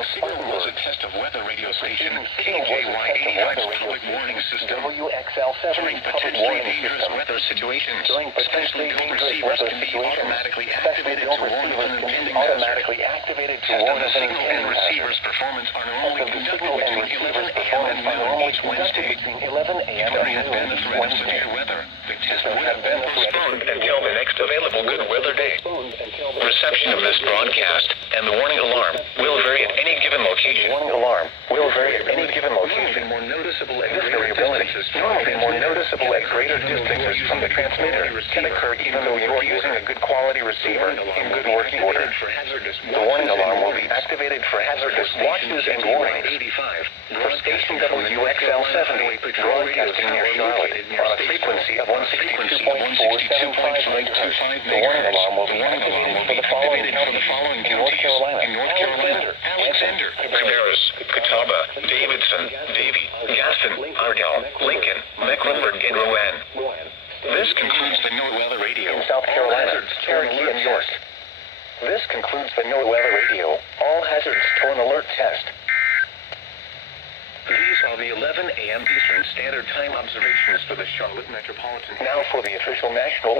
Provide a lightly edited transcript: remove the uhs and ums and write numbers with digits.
Signal was a test of weather radio station KJY85's public warning system. During potentially dangerous weather situations, specially built receivers can be automatically activated to warn of an impending hazard. Test of the signal and receiver's performance are normally conducted between 11 a.m. and noon each Wednesday. If there had been a threat of severe weather, the test would have been postponed until the next available good weather day. Reception of this broadcast and the warning alarm will vary at any given location. More noticeable at greater distances from the transmitter can occur even though you are using a good quality receiver in good working order. The warning alarm will be activated for hazardous watches and warnings. For station WXL70, broadcasting near Charlotte on a frequency of 162.475 MHz, the warning alarm will be activated for the following counties in North Carolina: Alexander, Cabarrus, Catawba, Davidson, Davie, Gaston, Ardell, Lincoln, Mecklenburg, and Rowan. This concludes the NOAA Weather Radio. In South Carolina, Cherokee, and York. This concludes the NOAA Weather Radio. All hazards to an alert test. These are the 11 a.m. Eastern Standard Time observations for the Charlotte Metropolitan. Now for the official national